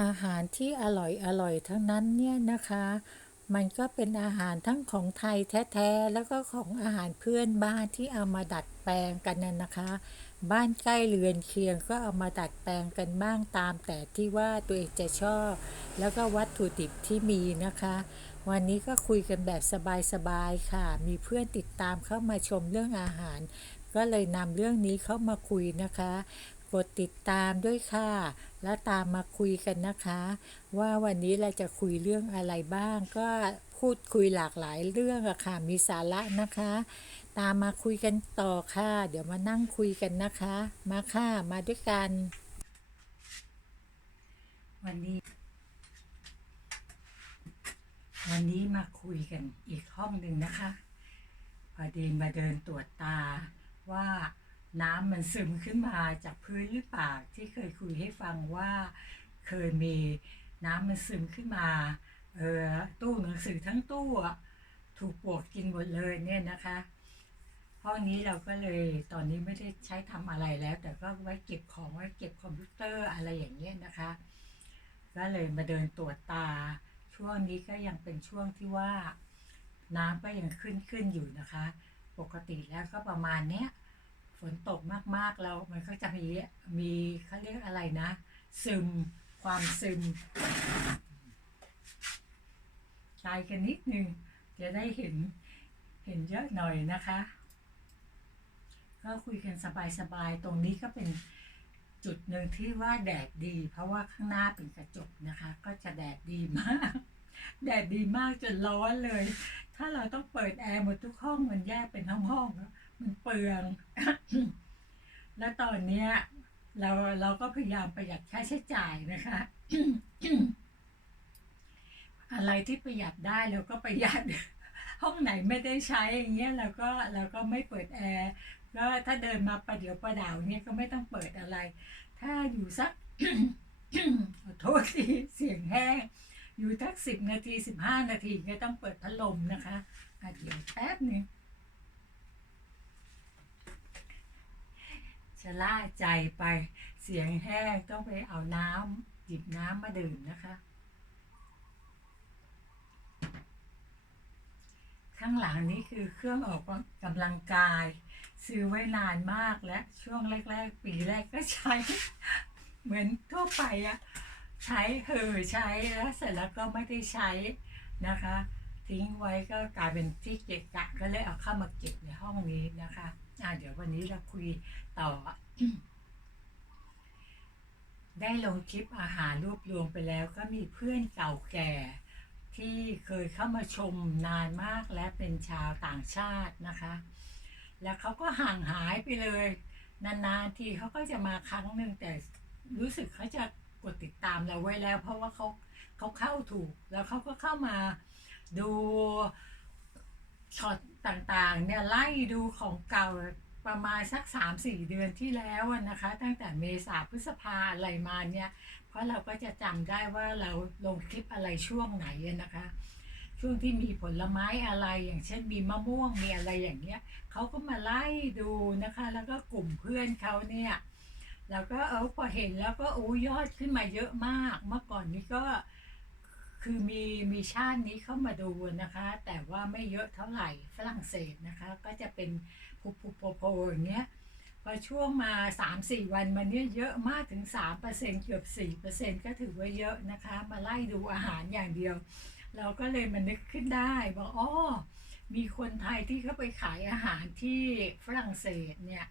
อาหารที่อร่อยอร่อยทั้งนั้นเนี่ยนะคะ มันก็เป็นอาหารทั้งของไทยแท้ๆ แล้วก็ของอาหารเพื่อนบ้านที่เอามาดัดแปลงกันน่ะนะคะ บ้านใกล้เรือนเคียงก็เอามาดัดแปลงกันบ้างตามแต่ที่ว่าตัวเองจะชอบ แล้วก็วัตถุดิบที่มีนะคะ วันนี้ก็คุยกันแบบสบายๆค่ะ มีเพื่อนติดตามเข้ามาชมเรื่องอาหาร ก็เลยนำเรื่องนี้เข้ามาคุยนะคะ กดติดตามด้วยค่ะ แล้วตามมาคุยกันนะคะ ว่าวันนี้เราจะคุยเรื่องอะไรบ้าง ก็พูดคุยหลากหลายเรื่องอะค่ะ มีสาระนะคะ ตามมาคุยกันต่อค่ะ เดี๋ยวมานั่งคุยกันนะคะ มาค่ะ มาด้วยกัน วันนี้ วันนี้มาคุยกันอีกห้องหนึ่งนะคะพอดีมาเดินตรวจตาว่า น้ำมันซึมขึ้นมาจากพื้นหรือเปล่าที่เคยคุยให้ฟังว่าเคยมีน้ำมันซึมขึ้นมาเออตู้หนังสือทั้งตู้ถูกปวกกินหมดเลยเนี่ยนะคะห้องนี้เราก็เลยตอนนี้ไม่ได้ใช้ทำอะไรแล้ว แต่ก็ไว้เก็บของไว้เก็บคอมพิวเตอร์อะไรอย่างเงี้ยนะคะก็เลยมาเดินตรวจตา ช่วงนี้ก็ยังเป็นช่วงที่ว่าน้ำก็ยังขึ้นขึ้นอยู่นะคะ ปกติแล้วก็ประมาณเนี้ย ฝนตกมากๆแล้วมันก็จะมีมีเขาเรียกอะไรนะ ซึมความซึมใจกันนิดนึงจะได้เห็นเห็นเยอะหน่อยนะคะ ก็คุยกันสบายๆตรงนี้ก็เป็นจุดหนึ่งที่ว่าแดดดี เพราะว่าข้างหน้าเป็นกระจกนะคะ ก็จะแดดดีมาก แดดดีมากจนร้อนเลย ถ้าเราต้องเปิดแอร์หมดทุกห้องมันแยกเป็นห้องห้องๆ มันเปลือง แล้วตอนเนี้ย เราเราก็พยายามประหยัดค่าใช้จ่ายนะคะ อะไรที่ประหยัดได้เราก็ประหยัด ห้องไหนไม่ได้ใช้อย่างเงี้ยเราก็เราก็ไม่เปิดแอร์ก็ถ้าเดินมาประเดี๋ยวประดาวเงี้ยก็ไม่ต้องเปิดอะไร ถ้าอยู่สักขอโทษทีเสียงแห้ง อยู่ทักสิบนาทีสิบห้านาทีก็ต้องเปิดพัดลมนะคะอะเดี๋ยวแป๊บนึงชะ ล่าใจไปเสียงแห้งต้องไปเอาน้ำหยิบน้ำมาดื่มนะคะ ข้างหลังนี้คือเครื่องออกกำลังกาย ซื้อไว้นานมากและช่วงแรก ๆ ปีแรกก็ใช้ เหมือนทั่วไปอะใช้เห่อใช้แล้วเสร็จแล้วก็ไม่ได้ใช้นะคะ ทิ้งไว้ก็กลายเป็นที่เกะกะก็เลยเอาเข้ามาเก็บในห้องนี้นะคะอะเดี๋ยววันนี้เราคุยต่อ ได้ลงคลิปอาหารรวบรวมไปแล้ว ก็มีเพื่อนเก่าแก่ ที่เคยเข้ามาชมนานมากและเป็นชาวต่างชาตินะคะ แล้วเขาก็ห่างหายไปเลย นานๆทีเขาก็จะมาครั้งหนึ่งแต่รู้สึกเขาจะกดติดตามเราไว้แล้ว เพราะว่าเขาเขาเข้าถูกแล้วเขาก็เข้ามา ดูช็อตต่างๆ เนี่ยไล่ดูของเก่าประมาณสักสามสี่เดือนที่แล้วนะคะ ตั้งแต่เมษาพฤษภาอะไรมาเนี่ย เพราะเราก็จะจำได้ว่าเราลงคลิปอะไรช่วงไหนนะคะ ช่วงที่มีผลไม้อะไรอย่างเช่นมีมะม่วงมีอะไรอย่างเงี้ยเขาก็มาไล่ดูนะคะ แล้วก็กลุ่มเพื่อนเขาเนี่ยแล้วก็เออพอเห็นแล้วก็โอ้ยอดขึ้นมาเยอะมาก เมื่อก่อนนี้ก็ คือมีมีชาตินี้เข้ามาดูนะคะ แต่ว่าไม่เยอะเท่าไหร่ฝรั่งเศสนะคะ ก็จะเป็นพูพูโพโพอย่างเงี้ยพอช่วงมาสามสี่วันมาเนี้ยเยอะมากถึงสามเปอร์เซ็นเกือบสี่เปอร์เซ็นก็ถือว่าเยอะนะคะ มาไล่ดูอาหารอย่างเดียว เราก็เลยมานึกขึ้นได้บอกอ๋อมีคนไทยที่เขาไปขายอาหารที่ฝรั่งเศสเนี่ย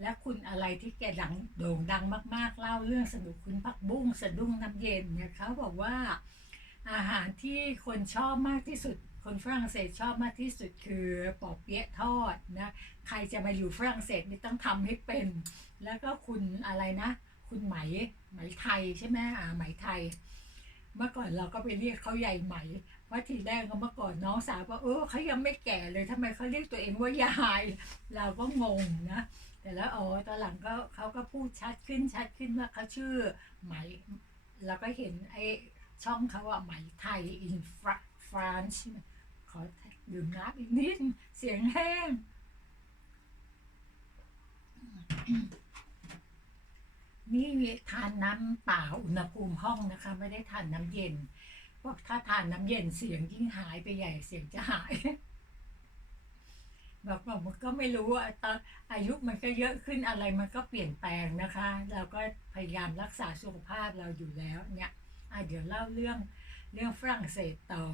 และคุณอะไรที่แกดังโด่งดังมาก ๆ เล่าเรื่องสนุกคุณผักบุ้งสะดุ้งน้ำเย็นเนี่ยเขาบอกว่า อาหารที่คนชอบมากที่สุด คนฝรั่งเศสชอบมากที่สุดคือปอเปี๊ยะทอดนะ ใครจะมาอยู่ฝรั่งเศสนี่ต้องทำให้เป็น แล้วก็คุณอะไรนะ คุณไหมไหมไทยใช่ไหมอ่าไหมไทย เมื่อก่อนเราก็ไปเรียกเขาใหญ่ไหมเพราะทีแรกก็เมื่อก่อนน้องสาวว่าเออเขายังไม่แก่เลยทำไมเขาเรียกตัวเองว่ายาย เราก็งงนะแต่แล้วอ๋อตอนหลังก็เขาก็พูดชัดขึ้นชัดขึ้นว่าเขาชื่อไหมเราก็เห็นไอ้ ช่องเขาว่าไหมไทย in Fra- France ขอดื่มน้ำอีกนิด เสียงแห้ง นี่ทานน้ำเปล่าอุณหภูมิห้องนะคะ ไม่ได้ทานน้ำเย็นบอกถ้าทานน้ำเย็นเสียงยิ่งหายไปใหญ่เสียงจะหายบอกบอกมันก็ไม่รู้ว่าตอนอายุมันก็เยอะขึ้นอะไรมันก็เปลี่ยนแปลงนะคะ เราก็พยายามรักษาสุขภาพเราอยู่แล้วเนี่ย อะเดี๋ยวเล่าเรื่องเรื่องฝรั่งเศสต่อ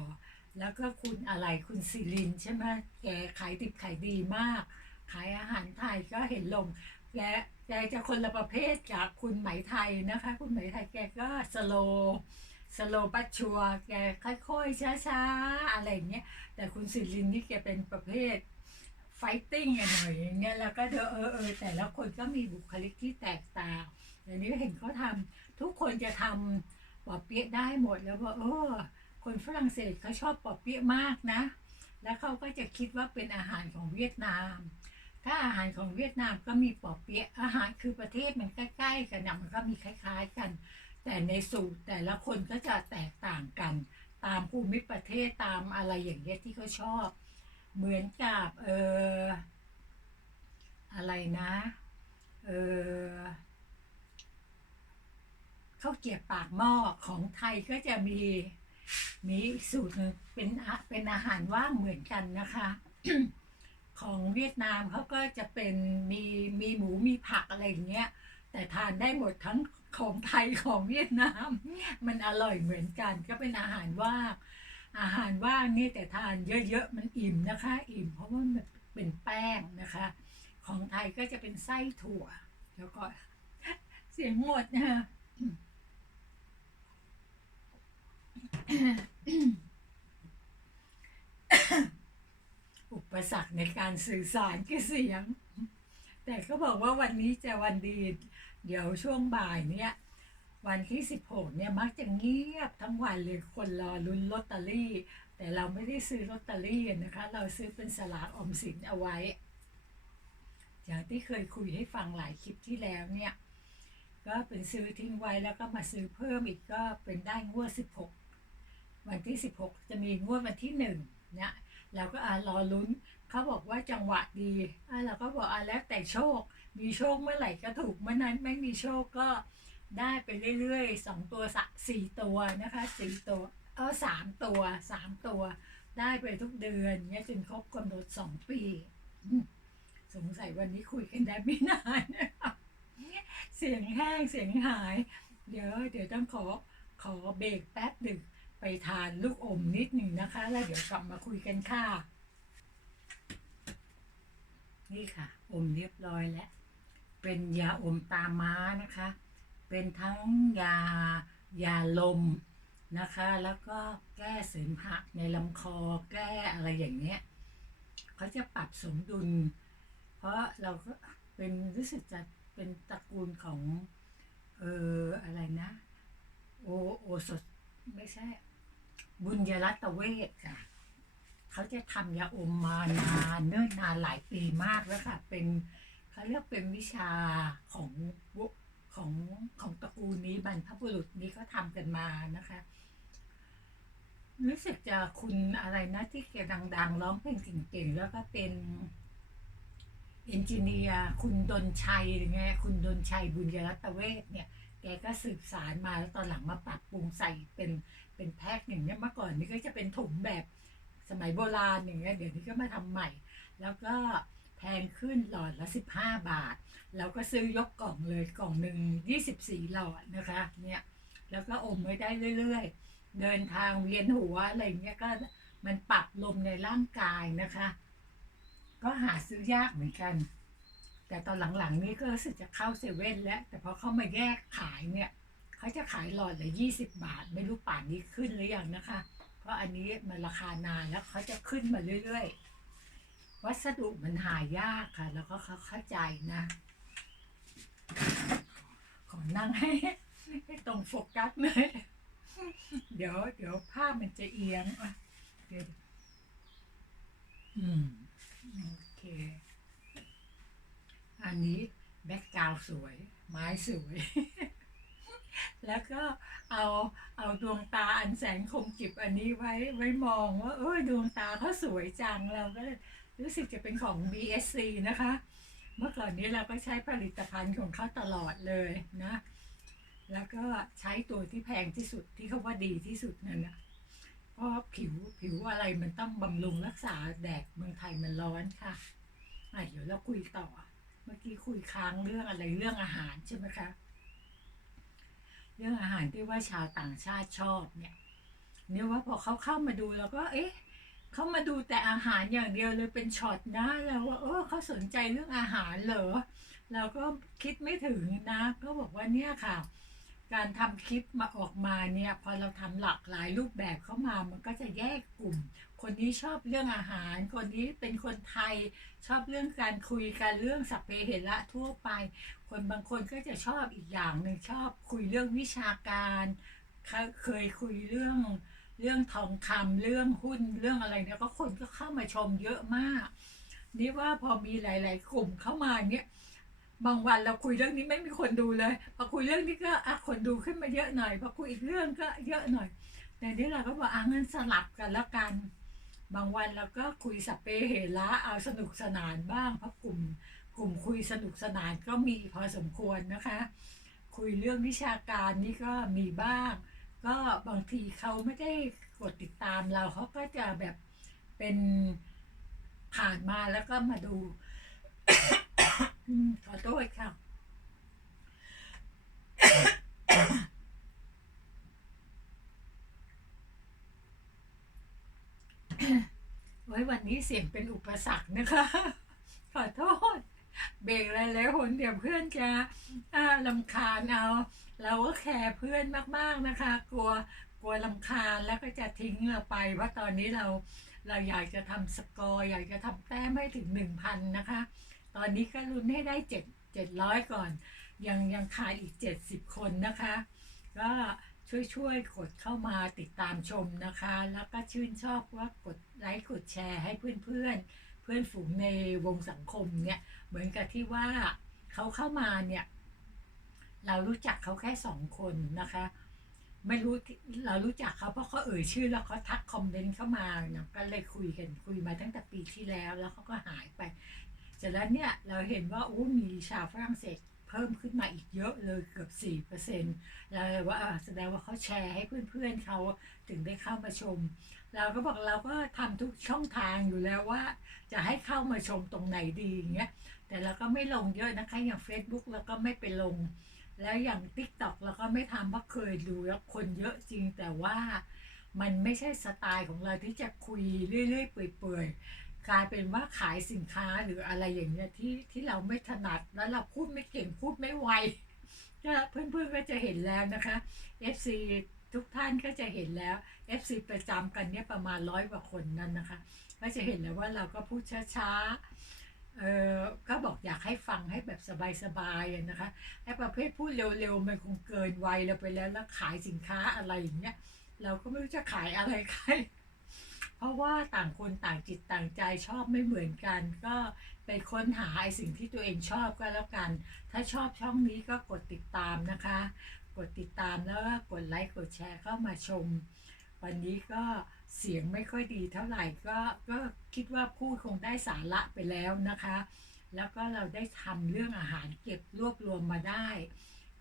แล้วก็คุณอะไรคุณซิลินใช่ไหมแกขายดิบขายดีมาก ขายอาหารไทยก็เห็นลงแกแกจะคนละประเภทจากคุณไหมไทยนะคะ คุณไหมไทยแกก็สโลสโลบัชชัวแกค่อยๆช้าๆ อะไรอย่างเงี้ย แต่คุณสิรินนี่แกเป็นประเภทไฟติ้งหน่อยอย่างเงี้ยแล้วก็เดอเออเออแต่ละคนก็มีบุคลิกที่แตกต่างเดี๋ยวนี้เห็นเขาทำทุกคนจะทำ ปอเปี๊ยะได้หมดแล้วว่าเออ คนฝรั่งเศสเขาชอบปอเปี๊ยะมากนะ แล้วเขาก็จะคิดว่าเป็นอาหารของเวียดนาม ถ้าอาหารของเวียดนามก็มีปอเปี๊ยะอาหารคือประเทศมันใกล้ๆกันนะมันก็มีคล้ายๆกัน แต่ในสูตรแต่ละคนก็จะแตกต่างกัน ตามภูมิประเทศตามอะไรอย่างเงี้ยที่เขาชอบ เหมือนกับเอออะไรนะ เออ ข้าวเกียบปากหม้อของไทยก็จะมีมีสูตรเป็นเป็นอาหารว่างเหมือนกันนะคะ ของเวียดนามเขาก็จะเป็นมีมีหมูมีผักอะไรอย่างเงี้ยแต่ทานได้หมดทั้งของไทยของเวียดนาม มันอร่อยเหมือนกัน ก็เป็นอาหารว่างอาหารว่างนี่แต่ทานเยอะๆมันอิ่มนะคะ อิ่มเพราะว่ามันเป็นแป้งนะคะ ของไทยก็จะเป็นไส้ถั่ว แล้วก็เสียงหมดนะคะ อุปสรรคในการสื่อสารคือเสียง แต่เขาบอกว่าวันนี้จะวันดี เดี๋ยวช่วงบ่ายเนี่ยวันที่สิบหกเนี่ยมักจะเงียบทั้งวันเลยคนรอลุ้นลอตเตอรี่ แต่เราไม่ได้ซื้อลอตเตอรี่นะคะ เราซื้อเป็นสลากออมสินเอาไว้ อย่างที่เคยคุยให้ฟังหลายคลิปที่แล้วเนี่ย ก็เป็นซื้อทิ้งไว้แล้วก็มาซื้อเพิ่มอีกก็เป็นได้งวดสิบหก วันที่สิบหกจะมีงวดวันที่หนึ่งเนี่ยเราก็อ่ารอลุ้นเขาบอกว่าจังหวะดีอะเราก็บอกอะแล้วแต่โชค มีโชคเมื่อไหร่ก็ถูกเมื่อนั้นไม่มีโชคก็ได้ไปเรื่อยๆสองตัวสสี่ตัวนะคะสี่ตัวเออสามตัวสามตัว ได้ไปทุกเดือนเนี่ยจนครบกำหนดสองปีสงสัยวันนี้คุยกันได้ไม่นานนะคะเสียงแห้งเสียงหาย เดี๋ยวเดี๋ยวต้องขอขอเบรกแป๊บหนึ่ง ไปทานลูกอมนิดหนึ่งนะคะ แล้วเดี๋ยวกลับมาคุยกันค่ะ นี่ค่ะ อมเรียบร้อยแล้ว เป็นยาอมตาม้านะคะ เป็นทั้งยายาลมนะคะ แล้วก็แก้เสมหะในลำคอแก้อะไรอย่างเงี้ยเขาจะปรับสมดุล เพราะเราก็เป็นรู้สึกจะเป็นตระกูลของ เอออะไรนะ โอโอสถไม่ใช่ บุญยรัตเวชค่ะ เขาจะทำยาอมมานานเนิ่นนานหลายปีมากแล้วค่ะ เป็นเขาเรียกเป็นวิชาของของของตระกูลนี้บรรพบุรุษนี้ก็ทำกันมานะคะ รู้สึกจะคุณอะไรนะที่แกดังๆ ร้องเพลงเก่งๆ แล้วก็เป็นเอนจิเนียร์คุณดนชัยไงคุณดนชัยบุญยรัตเวชเนี่ย แกก็สืบสารมาแล้วตอนหลังมาปรับปรุงใส่เป็นเป็นแพ็คอย่างเงี้ยเมื่อก่อนนี่ก็จะเป็นถุงแบบสมัยโบราณอย่างเงี้ยเดี๋ยวนี้ก็มาทำใหม่ แล้วก็แพงขึ้นหลอดละสิบห้าบาทเราก็ซื้อยกกล่องเลยกล่องหนึ่งยี่สิบสี่หลอดนะคะเนี่ยแล้วก็อมไว้ได้เรื่อยๆ เดินทางเวียนหัวอะไรเงี้ยก็มันปรับลมในร่างกายนะคะ ก็หาซื้อยากเหมือนกัน แต่ตอนหลังๆนี้ก็รู้สึกจะเข้าเซเว่นแล้ว แต่พอเข้ามาแยกขายเนี่ยเขาจะขายหลอดละยี่สิบบาท ไม่รู้ป่านนี้ขึ้นหรือยังนะคะ เพราะอันนี้มันราคานานแล้วเขาจะขึ้นมาเรื่อยๆ วัสดุมันหายากค่ะ แล้วก็เขาเข้าใจนะ ขอนั่งให้ให้ตรงโฟกัสเลยเดี๋ยว เดี๋ยวภาพมันจะเอียงอะเดี๋ยวอืม โอเค อันนี้แบ็กกราวสวย ไม้สวย แล้วก็เอาเอาดวงตาอันแสนคมกิบอันนี้ไว้ไว้มองว่าเออดวงตาเขาสวยจังเราก็เลยรู้สึกจะเป็นของ BSC นะคะ เมื่อก่อนนี้เราก็ใช้ผลิตภัณฑ์ของเขาตลอดเลยนะ แล้วก็ใช้ตัวที่แพงที่สุดที่เขาว่าดีที่สุดนั่นนะเพราะผิวผิวอะไรมันต้องบำรุงรักษาแดดเมืองไทยมันร้อนค่ะอะเดี๋ยวเราคุยต่อ เมื่อกี้คุยค้างเรื่องอะไรเรื่องอาหารใช่ไหมคะ เรื่องอาหารที่ว่าชาวต่างชาติชอบเนี่ยเนี่ยว่าพอเขาเข้ามาดูแล้วก็ เอ๊ะเขามาดูแต่อาหารอย่างเดียวเลยเป็นช็อตนะแล้วว่าเออเขาสนใจเรื่องอาหารเหรอเราก็คิดไม่ถึงนะ ก็บอกว่าเนี่ยค่ะ การทำคลิปมาออกมาเนี่ยพอเราทำหลากหลายรูปแบบเข้ามามันก็จะแยกกลุ่ม คนนี้ชอบเรื่องอาหาร คนนี้เป็นคนไทยชอบเรื่องการคุยกันเรื่องสัพเพเหระทั่วไป คนบางคนก็จะชอบอีกอย่างหนึ่งชอบคุยเรื่องวิชาการเคยคุยเรื่องเรื่องทองคำเรื่องหุ้นเรื่องอะไรเนี่ยก็คนก็เข้ามาชมเยอะมาก นี่ว่าพอมีหลาย ๆ กลุ่มเข้ามาเนี่ย บางวันเราคุยเรื่องนี้ไม่มีคนดูเลย พอคุยเรื่องนี้ก็อะคนดูขึ้นมาเยอะหน่อย พอคุยอีกเรื่องก็เยอะหน่อย แต่นี่เราก็บอกอะงั้นสลับกันแล้วกัน บางวันเราก็คุยสัพเพเหระเอาสนุกสนานบ้าง เพราะกลุ่มกลุ่มคุยสนุกสนานก็มีพอสมควรนะคะ คุยเรื่องวิชาการนี่ก็มีบ้าง ก็บางทีเขาไม่ได้กดติดตามเราเขาก็จะแบบเป็นผ่านมาแล้วก็มาดู ขอโทษค่ะไว้วันนี้เสียงเป็นอุปสรรคนะคะ ขอโทษ เบรกอะไรแล้วคนเดี๋ยวเพื่อนจะลำคาญเอา เราก็แคร์เพื่อนมากๆนะคะ กลัวกลัวลำคาญแล้วก็จะทิ้งเราไป เพราะตอนนี้เราเราอยากจะทำสกอร์ อยากจะทำแต้มให้ถึงหนึ่งพันนะคะ ตอนนี้ก็ลุ้นให้ได้เจ็ดเจ็ดร้อยก่อน ยังยังขาดอีกเจ็ดสิบคนนะคะ ก็ช่วยช่วยกดเข้ามาติดตามชมนะคะ แล้วก็ชื่นชอบว่ากดไลค์กดแชร์ให้เพื่อนๆเพื่อนฝูงในวงสังคมเนี่ยเหมือนกับที่ว่าเขาเข้ามาเนี่ยเรารู้จักเขาแค่สองคนนะคะ ไม่รู้เรารู้จักเขาเพราะเขาเอ่ยชื่อแล้วเขาทักคอมเมนต์เข้ามาเนี่ยก็เลยคุยกันคุยมาตั้งแต่ปีที่แล้ว แล้วเขาก็หายไป เสร็จแล้วเนี่ยเราเห็นว่าอู้มีชาวฝรั่งเศสเพิ่มขึ้นมาอีกเยอะเลยเกือบสี่เปอร์เซ็นต์เราว่าอ่าแสดงว่าเขาแชร์ให้เพื่อนๆเขาถึงได้เข้ามาชม เราก็บอกเราก็ทำทุกช่องทางอยู่แล้วว่า จะให้เข้ามาชมตรงไหนดีอย่างเงี้ยแต่เราก็ไม่ลงเยอะนะคะอย่าง Facebook เราก็ไม่ไปลง แล้วอย่าง TikTok เราก็ไม่ทำเพราะเคยดูแล้วคนเยอะจริงแต่ว่ามันไม่ใช่สไตล์ของเราที่จะคุยเรื่อยๆเปื่อยๆ กลายเป็นว่าขายสินค้าหรืออะไรอย่างเงี้ยที่ที่เราไม่ถนัดแล้วเราพูดไม่เก่งพูดไม่ไวก็เพื่อนๆก็จะเห็นแล้วนะคะ FC ทุกท่านก็จะเห็นแล้ว FC ประจำกันเนี่ยประมาณร้อยกว่าคนนั่นนะคะ ก็จะเห็นแล้วว่าเราก็พูดช้าๆเออก็บอกอยากให้ฟังให้แบบสบายๆนะคะไอ้ประเภทพูดเร็วๆมันคงเกินวัยเราไปแล้วแล้วขายสินค้าอะไรอย่างเงี้ยเราก็ไม่รู้จะขายอะไรใคร เพราะว่าต่างคนต่างจิตต่างใจชอบไม่เหมือนกัน ก็ไปค้นหาไอสิ่งที่ตัวเองชอบก็แล้วกัน ถ้าชอบช่องนี้ก็กดติดตามนะคะ กดติดตามแล้วก็กดไลค์กดแชร์เข้ามาชม วันนี้ก็เสียงไม่ค่อยดีเท่าไหร่ก็ก็คิดว่าพูดคงได้สาระไปแล้วนะคะ แล้วก็เราได้ทำเรื่องอาหารเก็บรวบรวมมาได้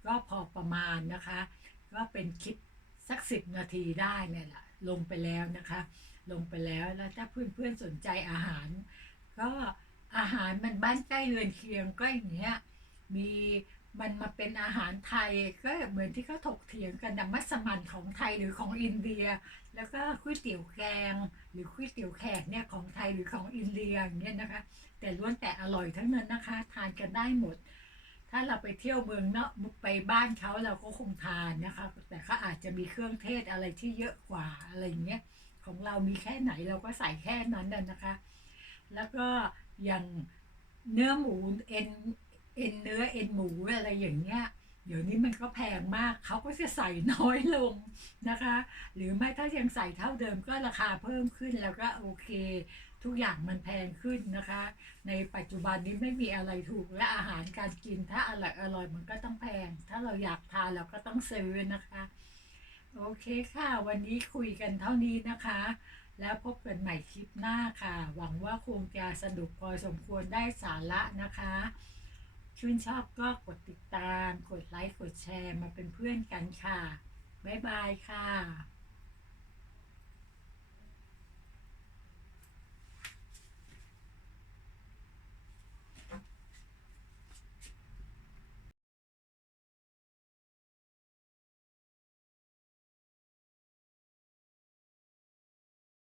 ก็พอประมาณนะคะ ก็เป็นคลิปสักสิบนาทีได้เนี่ยแหละลงไปแล้วนะคะ ลงไปแล้ว แล้วถ้าเพื่อนๆสนใจอาหาร ก็อาหารมันบ้านใกล้เรือนเคียงก็อย่างเงี้ยมีมันมาเป็นอาหารไทยก็เหมือนที่เขาถกเถียงกันนะมัสมั่นของไทยหรือของอินเดีย แล้วก็ก๋วยเตี๋ยวแกง หรือก๋วยเตี๋ยวแขกเนี่ยของไทยหรือของอินเดียอย่างเงี้ยนะคะ แต่ล้วนแต่อร่อยทั้งนั้นนะคะ ทานกันได้หมด ถ้าเราไปเที่ยวเมืองเนาะไปบ้านเขาเราก็คงทานนะคะ แต่เขาอาจจะมีเครื่องเทศอะไรที่เยอะกว่าอะไรอย่างเงี้ย ของเรามีแค่ไหนเราก็ใส่แค่นั้นน่ะนะคะ แล้วก็อย่างเนื้อหมูเอ็นเอ็นเนื้อเอ็นหมูอะไรอย่างเงี้ยเดี๋ยวนี้มันก็แพงมาก เขาก็จะใส่น้อยลงนะคะ หรือไม่ถ้ายังใส่เท่าเดิมก็ราคาเพิ่มขึ้นแล้วก็โอเค ทุกอย่างมันแพงขึ้นนะคะ ในปัจจุบันนี้ไม่มีอะไรถูกและอาหารการกินถ้าอร่อยอร่อยมันก็ต้องแพง ถ้าเราอยากทานเราก็ต้องซื้อนะคะ โอเคค่ะ วันนี้คุยกันเท่านี้นะคะ แล้วพบกันใหม่คลิปหน้าค่ะ หวังว่าคงจะสนุกพอสมควรได้สาระนะคะ ชื่นชอบก็กดติดตาม กดไลค์ กดแชร์มาเป็นเพื่อนกันค่ะ บ๊ายบายค่ะ